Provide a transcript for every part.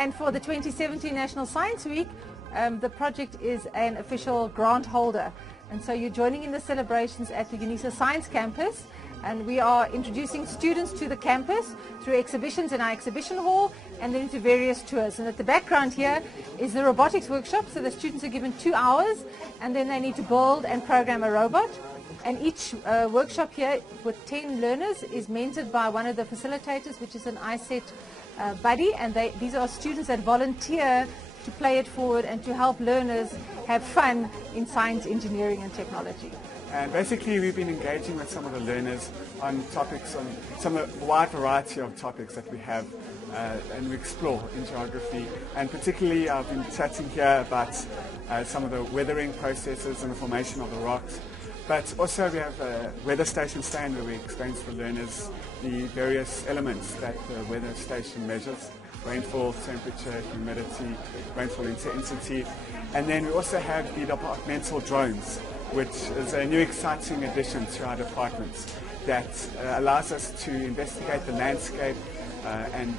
And for the 2017 National Science Week, the project is an official grant holder. And so you're joining in the celebrations at the Unisa Science Campus. And we are introducing students to the campus through exhibitions in our exhibition hall and then to various tours. And at the background here is the robotics workshop. So the students are given 2 hours and then they need to build and program a robot. And each workshop here with 10 learners is mentored by one of the facilitators, which is an ISET buddy. And these are students that volunteer to play it forward and to help learners have fun in science, engineering and technology. And basically we've been engaging with some of the learners on topics, on some of the wide variety of topics that we have and we explore in geography. And particularly I've been chatting here about some of the weathering processes and the formation of the rocks. But also we have a weather station stand where we explain to the learners the various elements that the weather station measures: rainfall, temperature, humidity, rainfall intensity. And then we also have the departmental drones, which is a new exciting addition to our department that allows us to investigate the landscape and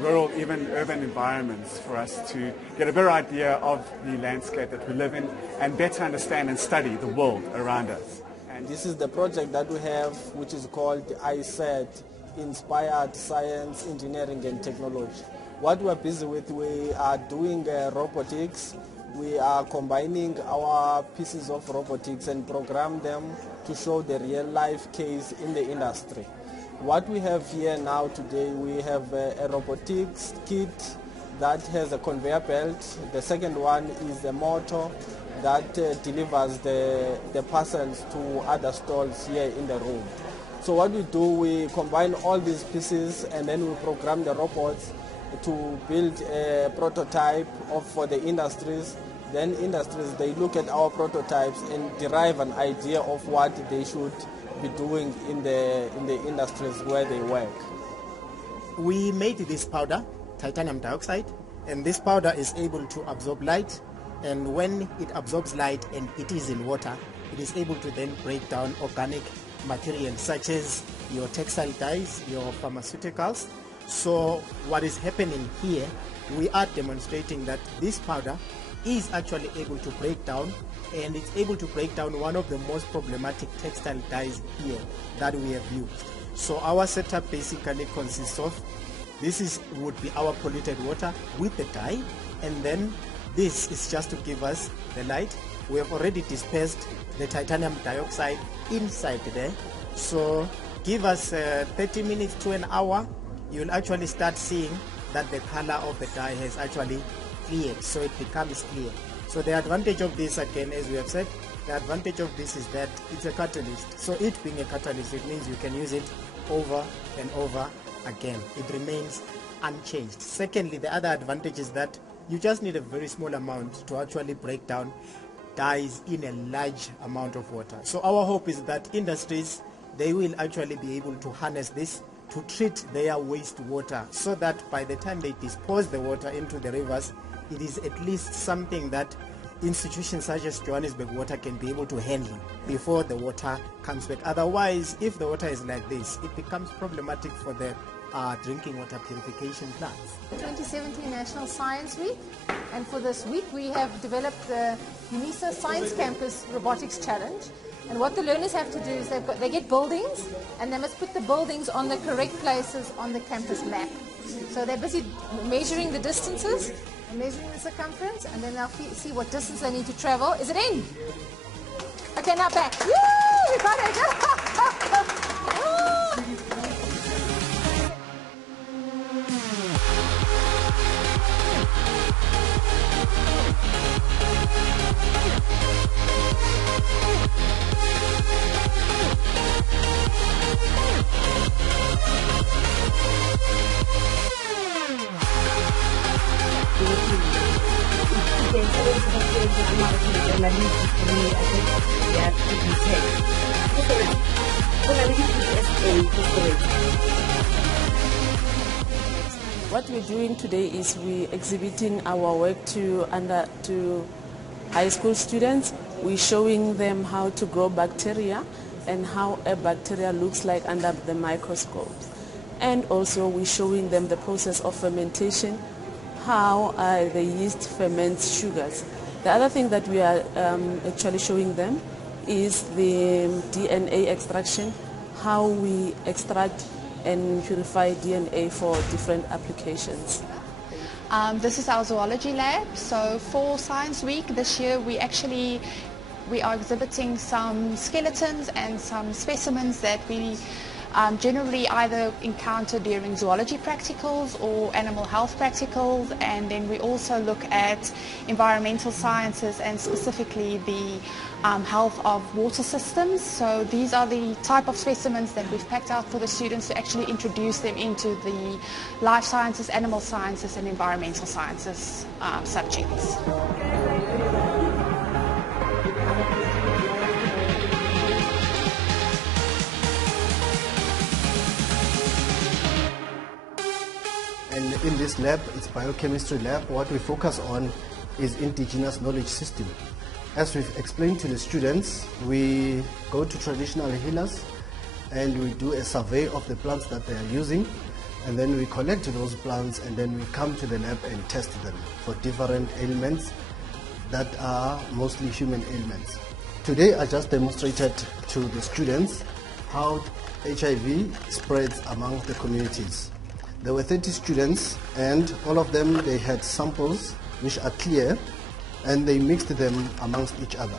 rural, even urban environments for us to get a better idea of the landscape that we live in and better understand and study the world around us. And this is the project that we have, which is called ISET, Inspired Science, Engineering and Technology. What we're busy with, we are doing robotics. We are combining our pieces of robotics and program them to show the real life case in the industry. What we have here now today, we have a robotics kit that has a conveyor belt. The second one is a motor that delivers the parcels to other stalls here in the room. So what we do, we combine all these pieces and then we program the robots to build a prototype for the industries. Then industries, they look at our prototypes and derive an idea of what they should be doing in the industries where they work. We made this powder, titanium dioxide, and this powder is able to absorb light, and when it absorbs light and it is in water, it is able to then break down organic materials such as your textile dyes, your pharmaceuticals. So what is happening here, we are demonstrating that this powder is actually able to break down, and it's able to break down one of the most problematic textile dyes here that we have used. So our setup basically consists of, would be our polluted water with the dye, and then this is just to give us the light. We have already dispersed the titanium dioxide inside there. So give us 30 minutes to an hour, you'll actually start seeing that the color of the dye has actually cleared, so it becomes clear. So the advantage of this, again, as we have said, the advantage of this is that it's a catalyst. So it being a catalyst, it means you can use it over and over again. It remains unchanged. Secondly, the other advantage is that you just need a very small amount to actually break down dyes in a large amount of water. So our hope is that industries, they will actually be able to harness this to treat their wastewater, so that by the time they dispose the water into the rivers, it is at least something that institutions such as Johannesburg Water can be able to handle before the water comes back. Otherwise, if the water is like this, it becomes problematic for the drinking water purification plants. 2017 National Science Week, and for this week we have developed the Unisa Science Campus Robotics Challenge. And what the learners have to do is they get buildings, and they must put the buildings on the correct places on the campus map. So they're busy measuring the distances and measuring the circumference, and then they'll see what distance they need to travel. Is it in? Okay, now back. Woo! We got it! What we're doing today is we're exhibiting our work to high school students. We're showing them how to grow bacteria and how a bacteria looks like under the microscope. And also we're showing them the process of fermentation how the yeast ferments sugars. The other thing that we are actually showing them is the DNA extraction, how we extract and purify DNA for different applications. This is our zoology lab. So for Science Week this year, we are exhibiting some skeletons and some specimens that we generally either encounter during zoology practicals or animal health practicals, and then we also look at environmental sciences and specifically the health of water systems. So these are the type of specimens that we've packed out for the students to actually introduce them into the life sciences, animal sciences and environmental sciences subjects. And in this lab, it's biochemistry lab, what we focus on is indigenous knowledge system. As we've explained to the students, we go to traditional healers and we do a survey of the plants that they are using, and then we collect those plants and then we come to the lab and test them for different ailments that are mostly human ailments. Today I just demonstrated to the students how HIV spreads among the communities. There were 30 students and all of them, they had samples which are clear and they mixed them amongst each other.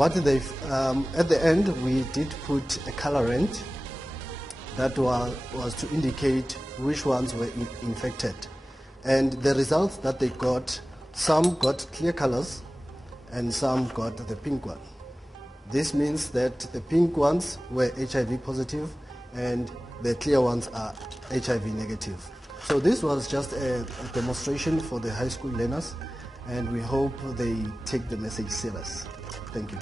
At the end we did put a colorant that was to indicate which ones were infected. And the results that they got, some got clear colors and some got the pink one. This means that the pink ones were HIV positive and the clear ones are HIV negative. So this was just a demonstration for the high school learners, and we hope they take the message serious. Thank you.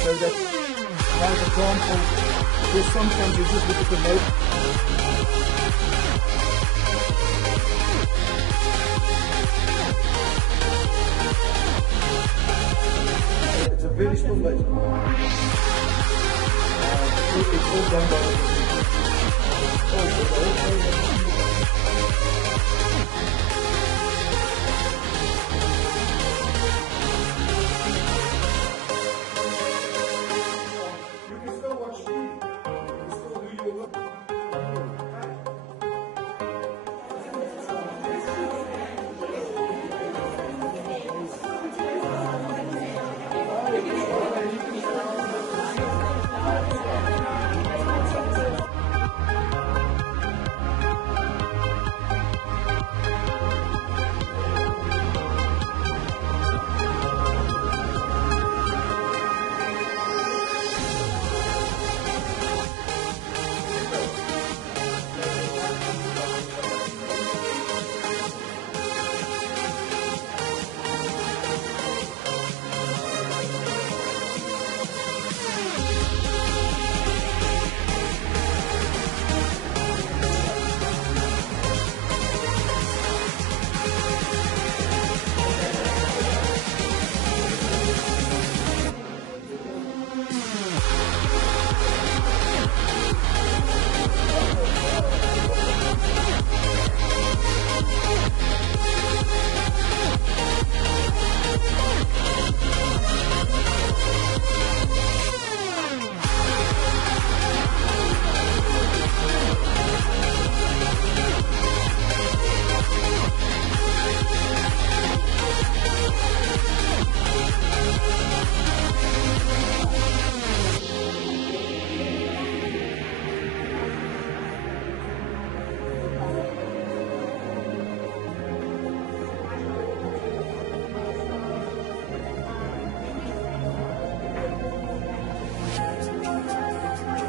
So that, by example, there's sometimes you just look at the note. It's a very small note. It's all done by the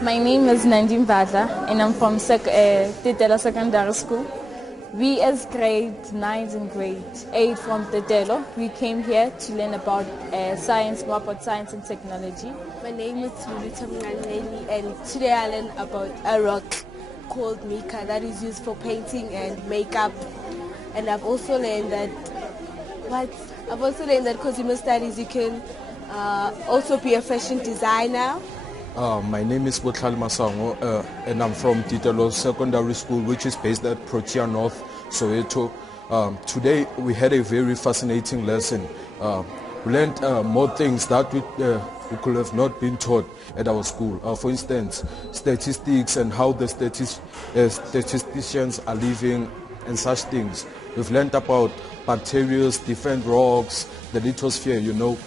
My name is Nandine Vadla and I'm from Tetelo Secondary School. We as grade 9s and grade 8 from Tetelo, we came here to learn about science, more about science and technology. My name is Lulita Mnganeli and today I learned about a rock called mica that is used for painting and makeup. And I've also learned that consumer studies you can also be a fashion designer. My name is Botlhal Masango and I'm from Tetelo Secondary School, which is based at Protea North, Soweto. Today we had a very fascinating lesson. We learned more things that we could have not been taught at our school. For instance, statistics and how the statisticians are living and such things. We've learned about bacteria, different rocks, the lithosphere, you know.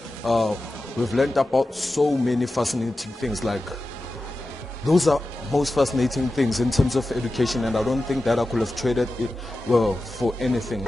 We've learned about so many fascinating things. Like, those are most fascinating things in terms of education, and I don't think that I could have traded it well for anything.